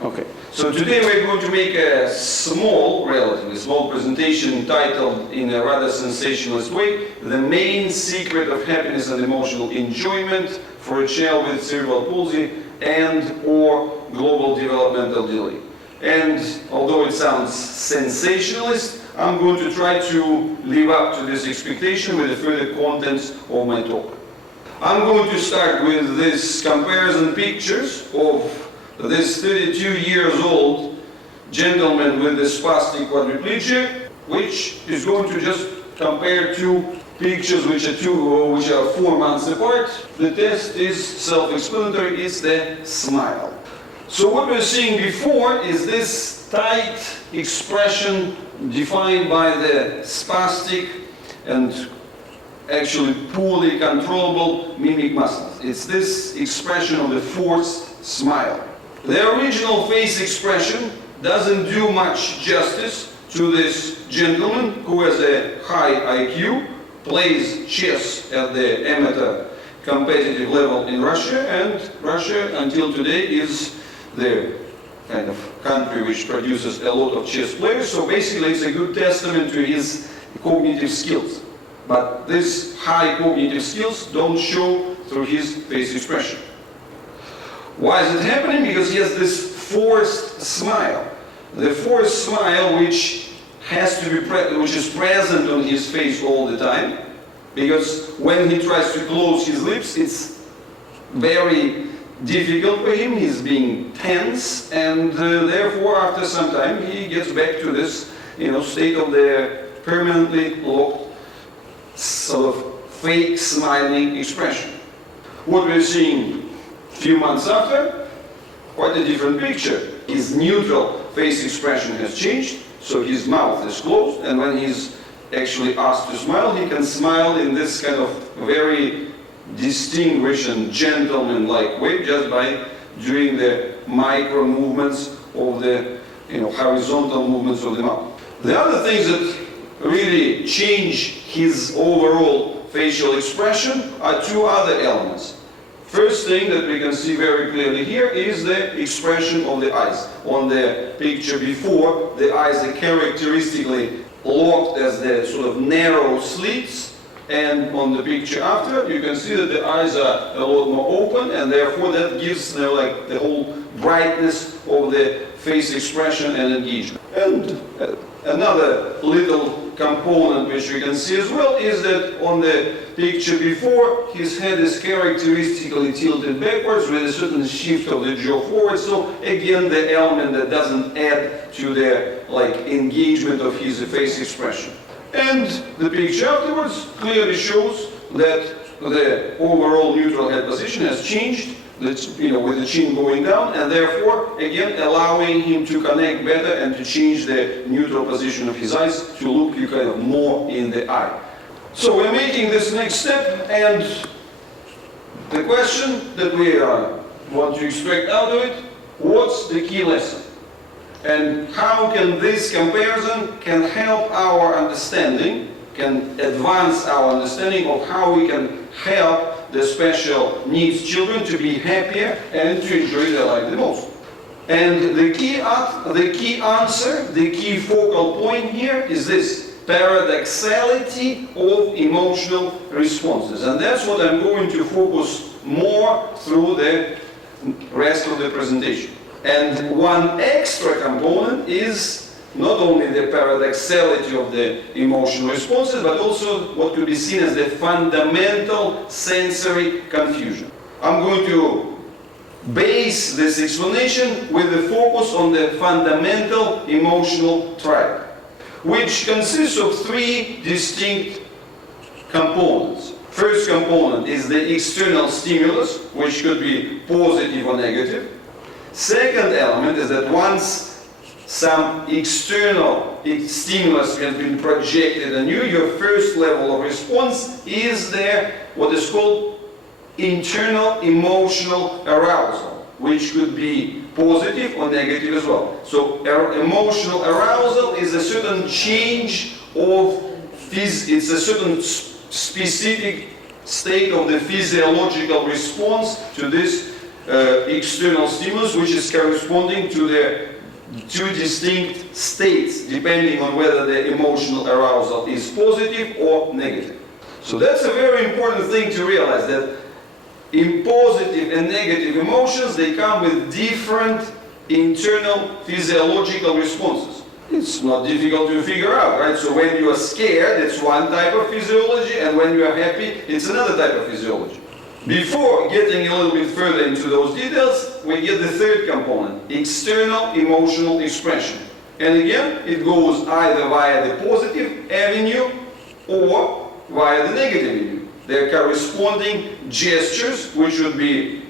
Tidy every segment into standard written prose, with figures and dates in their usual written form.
Okay, so today we're going to make a relatively small presentation titled in a rather sensationalist way, The Main Secret of Happiness and Emotional Enjoyment for a Child with Cerebral Palsy and or Global Developmental Delay. And although it sounds sensationalist, I'm going to try to live up to this expectation with the further contents of my talk. I'm going to start with this comparison pictures of this 32-year-old gentleman with a spastic quadriplegia, which is going to just compare two pictures which are 4 months apart. The test is self-explanatory, it's the smile. So what we're seeing before is this tight expression defined by the spastic and actually poorly controllable mimic muscles. It's this expression of the forced smile. The original face expression doesn't do much justice to this gentleman who has a high IQ, plays chess at the amateur competitive level in Russia, and Russia until today is the kind of country which produces a lot of chess players, so basically it's a good testament to his cognitive skills. But these high cognitive skills don't show through his face expression. Why is it happening? Because he has this forced smile. The forced smile which is present on his face all the time, because when he tries to close his lips, it's very difficult for him. He's being tense, and therefore after some time he gets back to this state of the permanently locked sort of fake smiling expression. What we're seeing a few months after, quite a different picture. His neutral face expression has changed, so his mouth is closed, and when he's actually asked to smile, he can smile in this kind of very distinguished and gentleman-like way just by doing the micro movements of the horizontal movements of the mouth. The other things that really change his overall facial expression are two other elements. First thing that we can see very clearly here is the expression of the eyes. On the picture before, the eyes are characteristically locked as the sort of narrow slits, and on the picture after, you can see that the eyes are a lot more open, and therefore that gives like the whole brightness of the face expression and engagement. And another little component which we can see as well is that on the picture before, his head is characteristically tilted backwards with a certain shift of the jaw forward. So again, the element that doesn't add to the engagement of his face expression. And the picture afterwards clearly shows that the overall neutral head position has changed, with the chin going down, and therefore, again, allowing him to connect better and to change the neutral position of his eyes to look you kind of more in the eye. So we're making this next step, and the question that we want to extract out of it, what's the key lesson? And how can this comparison can help our understanding, can advance our understanding of how we can help the special needs children to be happier and to enjoy their life the most. And the key answer, the key focal point here is this paradoxality of emotional responses. And that's what I'm going to focus more through the rest of the presentation. And one extra component is not only the paradoxality of the emotional responses, but also what could be seen as the fundamental sensory confusion. I'm going to base this explanation with a focus on the fundamental emotional triad, which consists of three distinct components. First component is the external stimulus, which could be positive or negative. Second element is that once some external stimulus has been projected on you, your first level of response is what is called internal emotional arousal, which could be positive or negative as well. So emotional arousal is a certain change of it's a certain specific state of the physiological response to this external stimulus, which is corresponding to the two distinct states, depending on whether the emotional arousal is positive or negative. So that's a very important thing to realize, that in positive and negative emotions, they come with different internal physiological responses. It's not difficult to figure out, right? So when you are scared, it's one type of physiology, and when you are happy, it's another type of physiology. Before getting a little bit further into those details, we get the third component, external emotional expression. And again, it goes either via the positive avenue or via the negative avenue. There are corresponding gestures which would be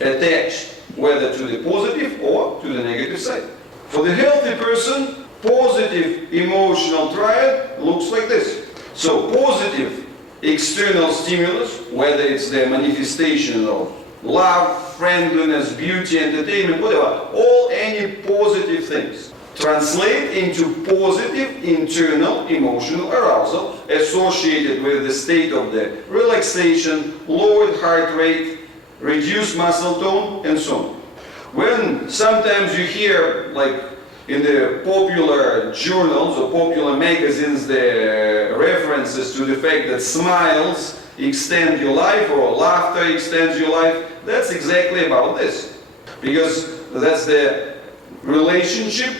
attached whether to the positive or to the negative side. For the healthy person, positive emotional triad looks like this. So positive external stimulus, whether it's the manifestation of love, friendliness, beauty, entertainment, whatever, any positive things, translate into positive internal emotional arousal associated with the state of the relaxation, lowered heart rate, reduced muscle tone, and so on. When sometimes you hear, like in the popular journals or popular magazines, the references to the fact that smiles extend your life or laughter extends your life, that's exactly about this. Because that's the relationship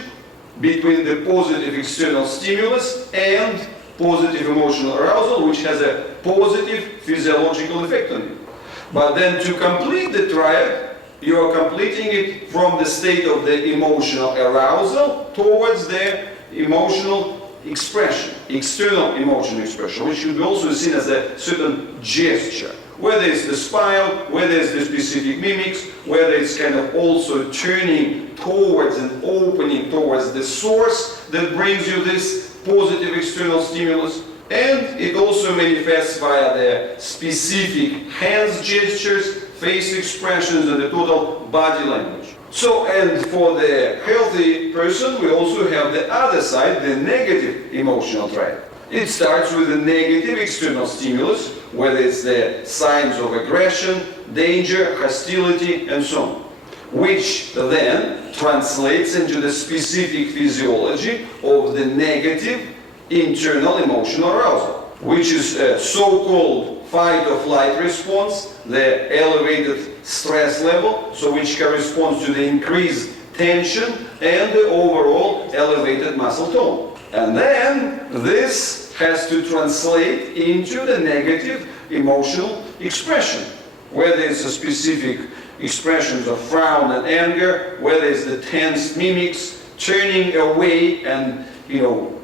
between the positive external stimulus and positive emotional arousal, which has a positive physiological effect on you. But then to complete the triad, you are completing it from the state of the emotional arousal towards the emotional expression, external emotional expression, which should be also seen as a certain gesture. Whether it's the smile, whether it's the specific mimics, whether it's kind of also turning towards and opening towards the source that brings you this positive external stimulus. And it also manifests via the specific hands gestures, face expressions, and the total body language. So, and for the healthy person, we also have the other side, the negative emotional triad. It starts with the negative external stimulus, whether it's the signs of aggression, danger, hostility, and so on, which then translates into the specific physiology of the negative internal emotional arousal, which is a so-called fight or flight response, the elevated stress level, so which corresponds to the increased tension and the overall elevated muscle tone. And then this has to translate into the negative emotional expression, whether it's a specific expressions of frown and anger, whether it's the tense mimics, turning away and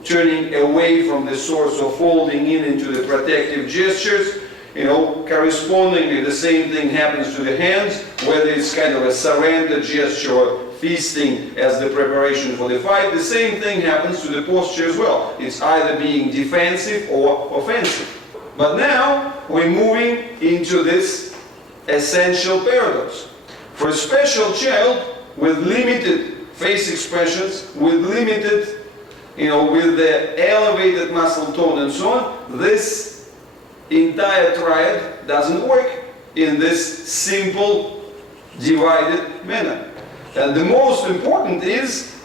turning away from the source or folding in into the protective gestures. Correspondingly, the same thing happens to the hands, whether it's kind of a surrender gesture or feasting as the preparation for the fight. The same thing happens to the posture as well. It's either being defensive or offensive. But now we're moving into this essential paradox. For a special child with limited face expressions, with limited with the elevated muscle tone and so on, this entire triad doesn't work in this simple, divided manner. And the most important is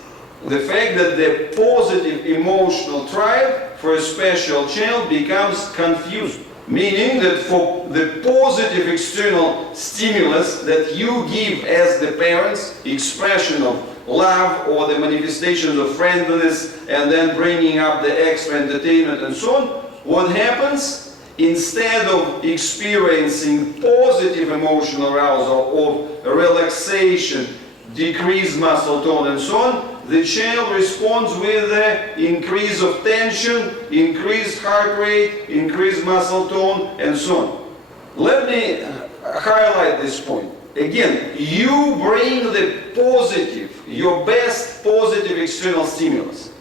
the fact that the positive emotional triad for a special child becomes confused. Meaning that for the positive external stimulus that you give as the parents, expression of love or the manifestations of friendliness, and then bringing up the extra entertainment and so on, what happens? Instead of experiencing positive emotional arousal of relaxation, decreased muscle tone and so on, the child responds with the increase of tension, increased heart rate, increased muscle tone, and so on. Let me highlight this point. Again, you bring the positive, your best positive external stimulus.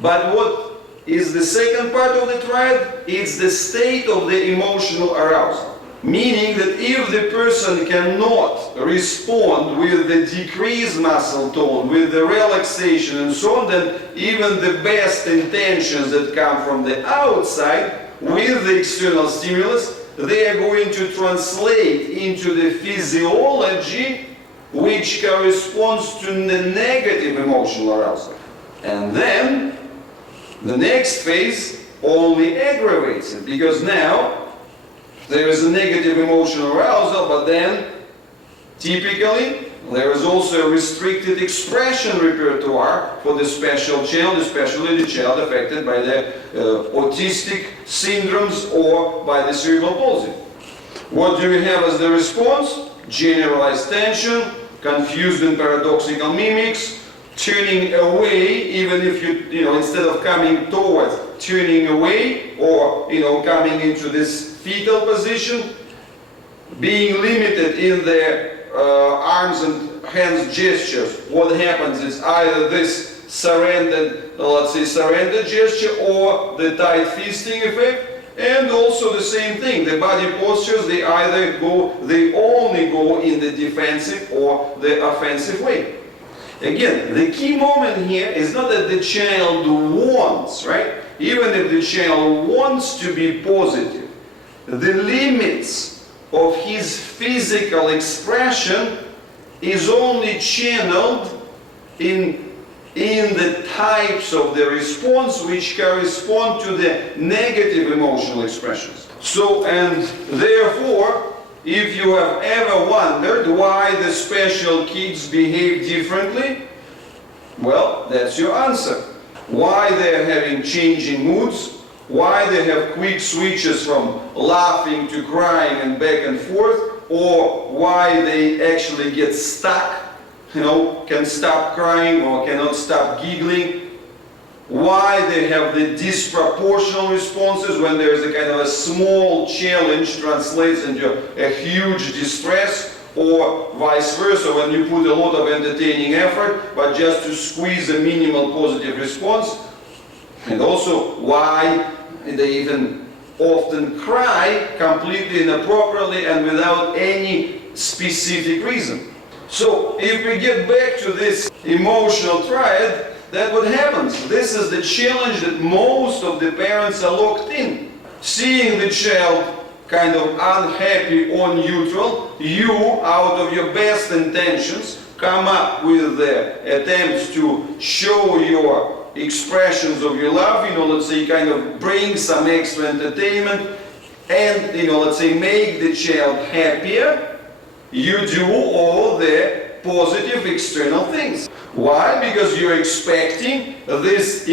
But what is the second part of the triad? It's the state of the emotional arousal. Meaning that if the person cannot respond with the decreased muscle tone, with the relaxation and so on, then even the best intentions that come from the outside with the external stimulus, they are going to translate into the physiology which corresponds to the negative emotional arousal. And then the next phase only aggravates it, because now there is a negative emotional arousal, but then typically there is also a restricted expression repertoire for the special child, especially the child affected by the autistic syndromes or by the cerebral palsy. What do we have as the response? Generalized tension, confused and paradoxical mimics, turning away, even if you know, instead of coming towards, turning away, or, coming into this fetal position, being limited in their arms and hands gestures. What happens is either this surrendered, let's say surrender gesture, or the tight fisting effect. And also the same thing, the body postures, they only go in the defensive or the offensive way. Again, the key moment here is not that the child wants, right? Even if the child wants to be positive, the limits of his physical expression is only channeled in the types of the response which correspond to the negative emotional expressions. So, and therefore, if you have ever wondered why the special kids behave differently, well, that's your answer. Why they're having changing moods, why they have quick switches from laughing to crying and back and forth, or why they actually get stuck, can stop crying or cannot stop giggling, why they have the disproportional responses when there is a kind of a small challenge translates into a huge distress, or vice versa, when you put a lot of entertaining effort but just to squeeze a minimal positive response, and also why they even often cry completely inappropriately and without any specific reason. So if we get back to this emotional triad, that's what happens. This is the challenge that most of the parents are locked in. Seeing the child kind of unhappy or neutral, you, out of your best intentions, come up with the attempts to show your expressions of your love, let's say kind of bring some extra entertainment and, let's say make the child happier. You do all the positive external things. Why? Because you're expecting this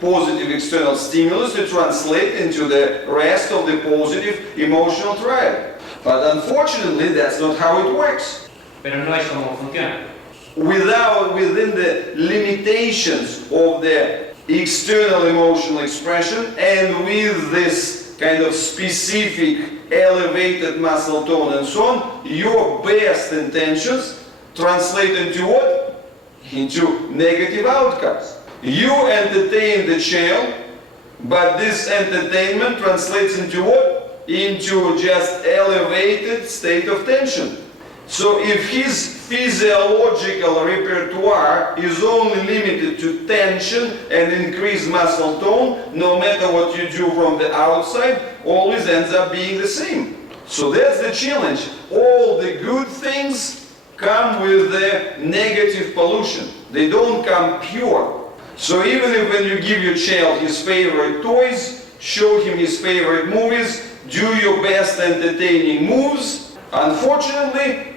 positive external stimulus to translate into the rest of the positive emotional triad. But unfortunately, that's not how it works. Pero no es como funciona. Within the limitations of the external emotional expression and with this kind of specific elevated muscle tone and so on, your best intentions translate into what? Into negative outcomes. You entertain the child, but this entertainment translates into what? Into just elevated state of tension. So if his physiological repertoire is only limited to tension and increased muscle tone, no matter what you do from the outside, always ends up being the same. So that's the challenge. All the good things come with the negative pollution. They don't come pure. So even if when you give your child his favorite toys, show him his favorite movies, do your best entertaining moves, unfortunately,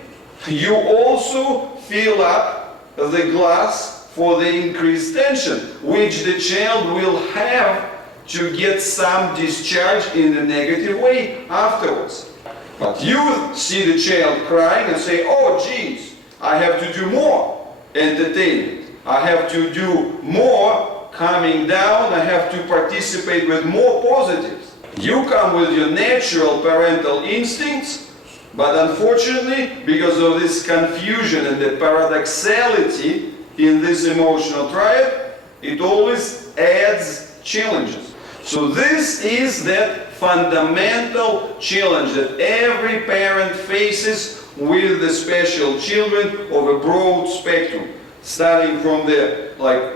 you also fill up the glass for the increased tension, which the child will have to get some discharge in a negative way afterwards. But you see the child crying and say, oh geez, I have to do more entertainment. I have to do more calming down. I have to participate with more positives. You come with your natural parental instincts, but unfortunately, because of this confusion and the paradoxality in this emotional triad, it always adds challenges. So this is that fundamental challenge that every parent faces with the special children of a broad spectrum, starting from the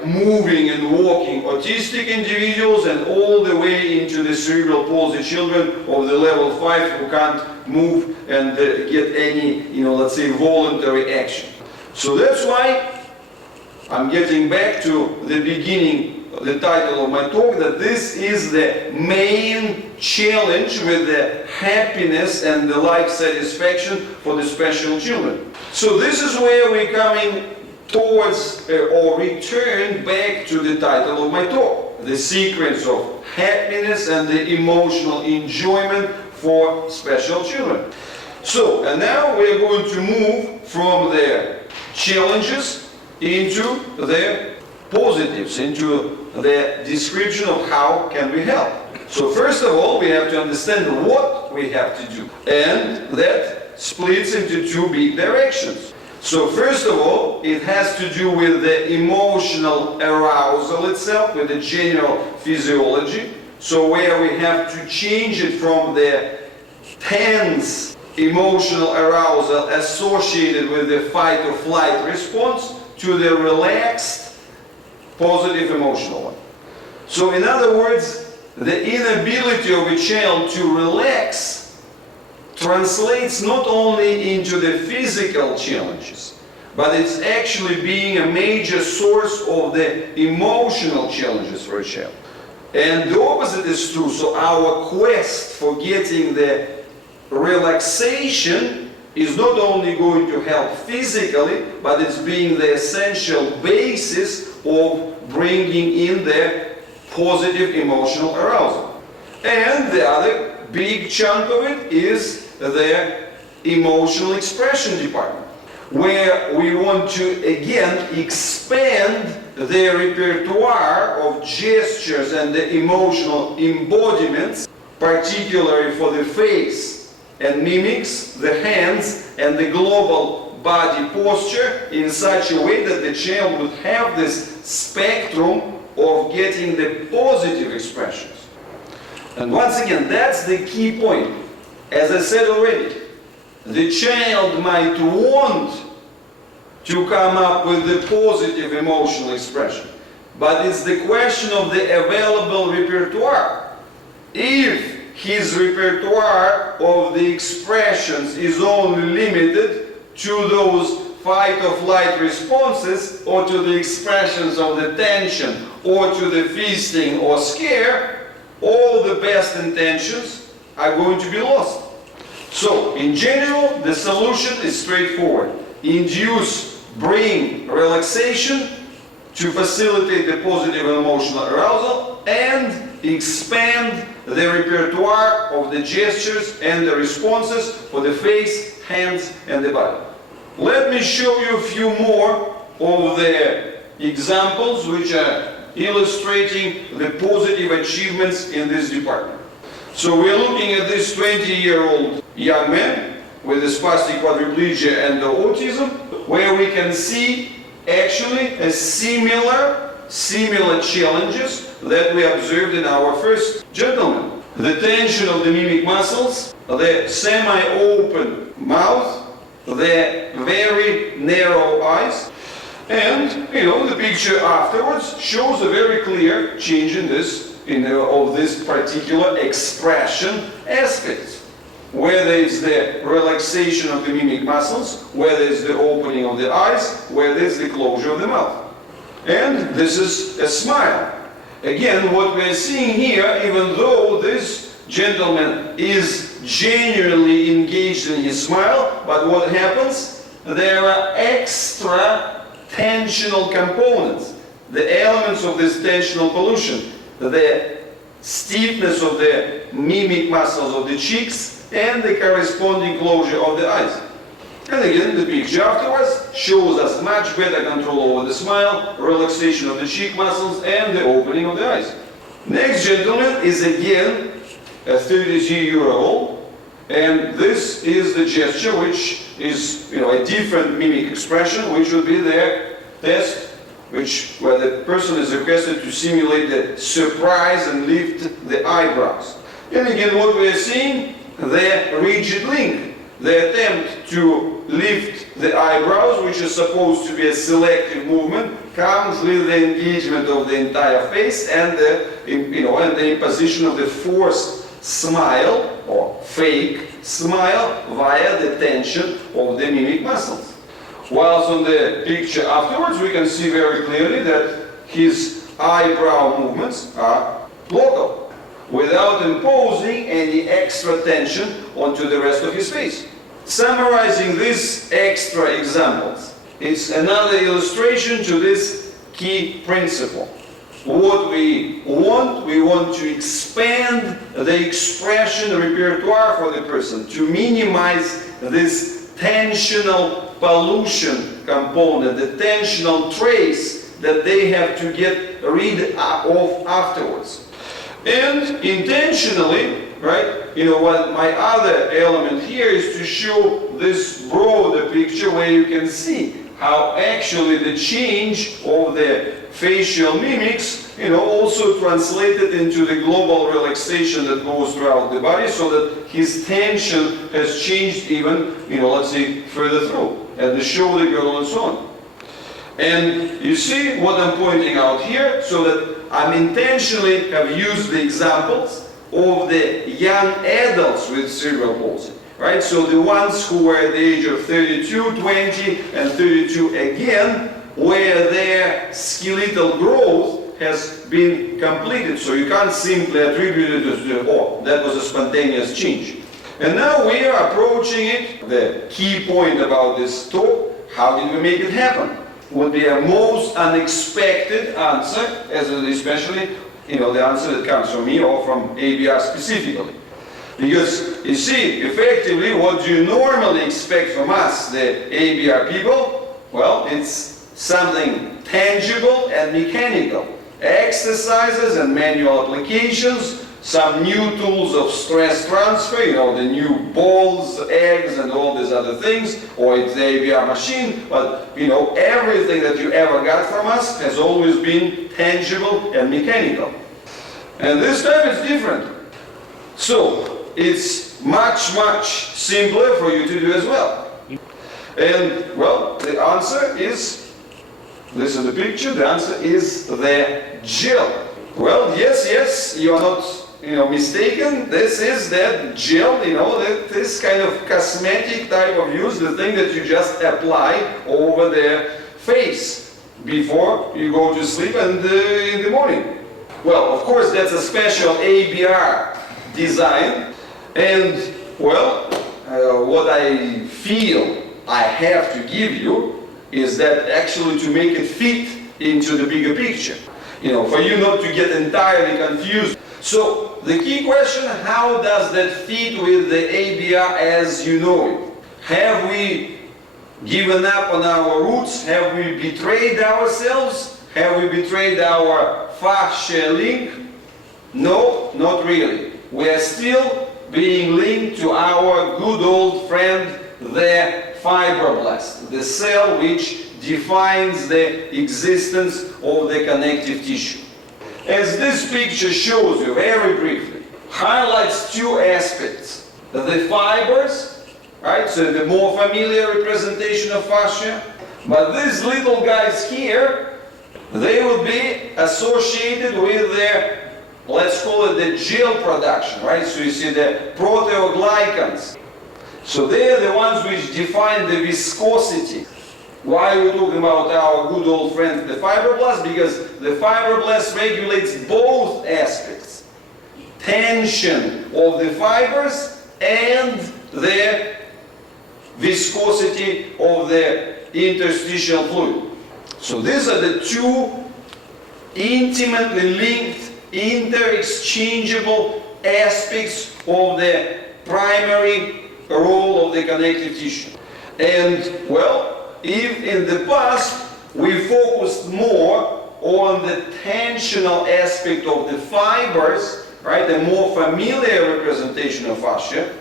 moving and walking autistic individuals and all the way into the cerebral palsy children of the level 5 who can't move and get any, let's say, voluntary action. So that's why I'm getting back to the beginning, the title of my talk, that this is the main challenge with the happiness and the life satisfaction for the special children. So this is where we're coming towards or return back to the title of my talk, the secrets of happiness and the emotional enjoyment for special children. So, and now we're going to move from the challenges into the positives, into the description of how can we help. So first of all, we have to understand what we have to do, and that splits into two big directions. So first of all, it has to do with the emotional arousal itself, with the general physiology. So where we have to change it from the tense emotional arousal associated with the fight or flight response to the relaxed, positive emotional one. So in other words, the inability of a child to relax translates not only into the physical challenges, but it's actually being a major source of the emotional challenges for a child. And the opposite is true. So our quest for getting the relaxation is not only going to help physically, but it's being the essential basis of bringing in the positive emotional arousal. And the other big chunk of it is the emotional expression department, where we want to again expand the repertoire of gestures and the emotional embodiments, particularly for the face and mimics, the hands and the global body posture, in such a way that the child would have this spectrum of getting the positive expressions. And once again, that's the key point. As I said already, the child might want to come up with the positive emotional expression, but it's the question of the available repertoire. If his repertoire of the expressions is only limited to those fight or flight responses, or to the expressions of the tension, or to the feasting or scare, all the best intentions are going to be lost. So, in general, the solution is straightforward. Bring relaxation to facilitate the positive emotional arousal, and expand the repertoire of the gestures and the responses for the face, hands, and the body. Let me show you a few more of the examples which are illustrating the positive achievements in this department. So we're looking at this 20-year-old young man with the spastic quadriplegia and the autism, where we can see actually a similar challenges that we observed in our first gentleman. The tension of the mimic muscles, the semi-open mouth, the very narrow eyes, and the picture afterwards shows a very clear change in this of this particular expression aspect, where there is the relaxation of the mimic muscles, where there is the opening of the eyes, where there is the closure of the mouth. And this is a smile. Again, what we're seeing here, even though this gentleman is genuinely engaged in his smile, but what happens? There are extra tensional components, the elements of this tensional pollution, the stiffness of the mimic muscles of the cheeks, and the corresponding closure of the eyes. And again, the picture afterwards shows us much better control over the smile, relaxation of the cheek muscles, and the opening of the eyes. Next gentleman is again a 33-year-old, and this is the gesture, which is a different mimic expression, which would be the test, where the person is requested to simulate the surprise and lift the eyebrows. And again, what we are seeing, the rigid link, the attempt to lift the eyebrows, which is supposed to be a selective movement, comes with the engagement of the entire face and the imposition of the forced smile or fake smile via the tension of the mimic muscles. Whilst on the picture afterwards, we can see very clearly that his eyebrow movements are local, without imposing any extra tension onto the rest of his face. Summarizing these extra examples, it's another illustration to this key principle. What we want to expand the expression repertoire for the person, to minimize this tensional pollution component, the tensional trace that they have to get rid of afterwards. And intentionally, right, what my other element here is to show this broader picture where you can see how actually the change of the facial mimics, also translated into the global relaxation that goes throughout the body, so that his tension has changed even, let's say, further through, at the shoulder girdle and so on. And you see what I'm pointing out here, so that I'm intentionally have used the examples of the young adults with cerebral palsy, right? So the ones who were at the age of 32, 20, and 32 again, where their skeletal growth has been completed. So you can't simply attribute it to, that was a spontaneous change. And now we are approaching it, the key point about this talk, how did we make it happen? Would be a most unexpected answer, especially, the answer that comes from me or from ABR specifically. Because, you see, effectively, what do you normally expect from us, the ABR people? Well, it's something tangible and mechanical. Exercises and manual applications, some new tools of stress transfer, the new balls, eggs, and all these other things, or it's the ABR machine, but, everything that you ever got from us has always been tangible and mechanical. And this time it's different. So, it's much, much simpler for you to do as well. And, well, the answer is, this is the picture, the answer is the gel. Well, yes, you are not, mistaken. This is that gel, this kind of cosmetic type of use, the thing that you just apply over the face before you go to sleep and in the morning. Well, of course, that's a special ABR design. And, well, what I feel I have to give you is that actually to make it fit into the bigger picture. For you not to get entirely confused. So, the key question, how does that fit with the ABR as you know it? Have we given up on our roots? Have we betrayed ourselves? Have we betrayed our fascia link? No, not really. We are still being linked to our good old friend, the fibroblast, the cell which defines the existence of the connective tissue. As this picture shows you very briefly, highlights two aspects. The fibers, right, so the more familiar representation of fascia, but these little guys here, they will be associated with the, let's call it the gel production, right? So you see the proteoglycans. So they are the ones which define the viscosity. Why are we talking about our good old friend, the fibroblast? Because the fibroblast regulates both aspects. Tension of the fibers and the viscosity of the interstitial fluid. So these are the two intimately linked, inter-exchangeable aspects of the primary role of the connective tissue. And, well, if in the past we focused more on the tensional aspect of the fibers, right, a more familiar representation of fascia,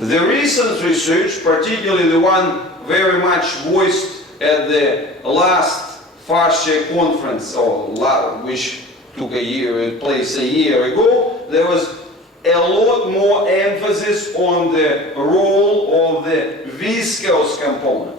the recent research, particularly the one very much voiced at the last fascia conference, which took place a year ago, there was a lot more emphasis on the role of the viscous component.